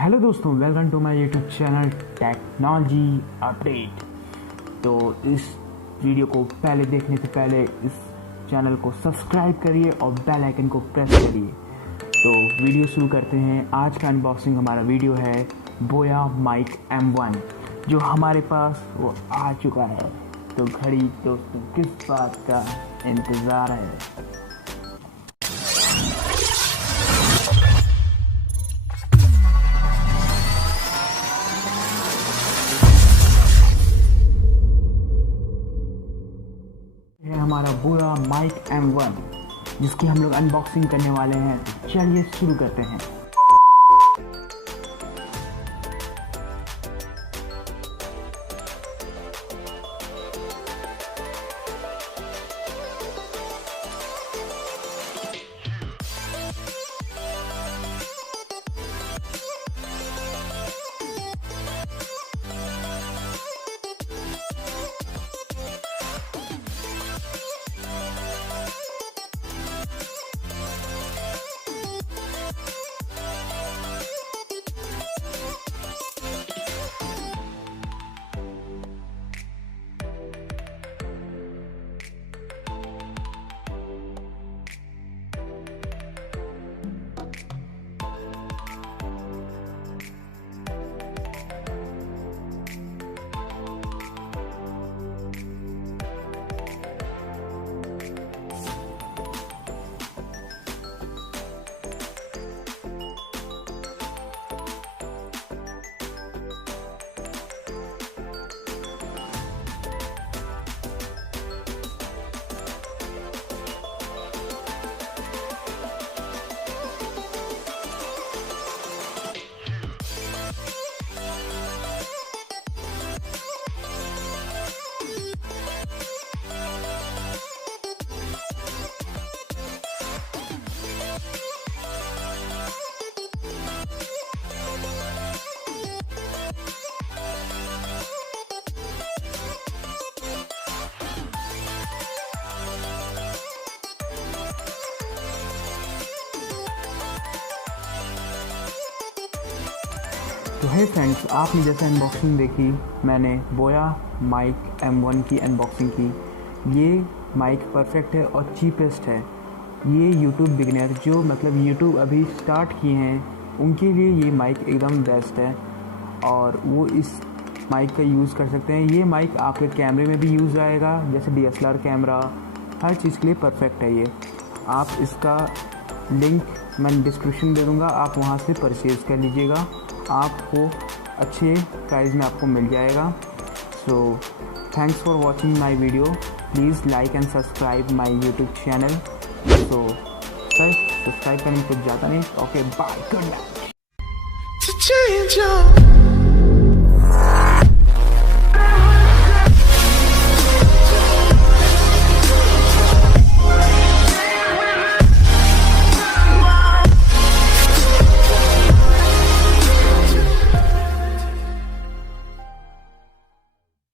Hello दोस्तों, welcome to my YouTube channel technology update. तो इस वीडियो को पहले देखने से पहले इस चैनल को सब्सक्राइब करिए और बेल आइकन को प्रेस करिए। तो वीडियो शुरू करते हैं। आज का अनबॉक्सिंग हमारा वीडियो है बोया माइक M1 जो हमारे पास वो आ चुका है। तो घड़ी दोस्तों किस बात का इंतज़ार है। है हमारा बोया माइक M1 जिसकी हम लोग अनबॉक्सिंग करने वाले हैं। तो चलिए शुरू करते हैं। तो है फ्रेंड्स, आपने जैसे अनबॉक्सिंग देखी, मैंने बोया माइक M1 की अनबॉक्सिंग की। ये माइक परफेक्ट है और चीपेस्ट है। ये यूट्यूब बिगिनर जो मतलब यूट्यूब अभी स्टार्ट किए हैं उनके लिए ये माइक एकदम बेस्ट है और वो इस माइक का यूज़ कर सकते हैं। ये माइक आपके कैमरे में भी यूज़ आएगा, जैसे DSLR कैमरा, हर चीज़ के लिए परफेक्ट है ये। आप इसका लिंक मैं डिस्क्रिप्शन दे दूँगा, आप वहाँ से परचेज़ कर लीजिएगा। आपको अच्छे प्राइस में आपको मिल जाएगा। So thanks for watching my video. Please like and subscribe my YouTube channel. So subscribe करने कुछ ज़्यादा नहीं। Okay, bye, good night.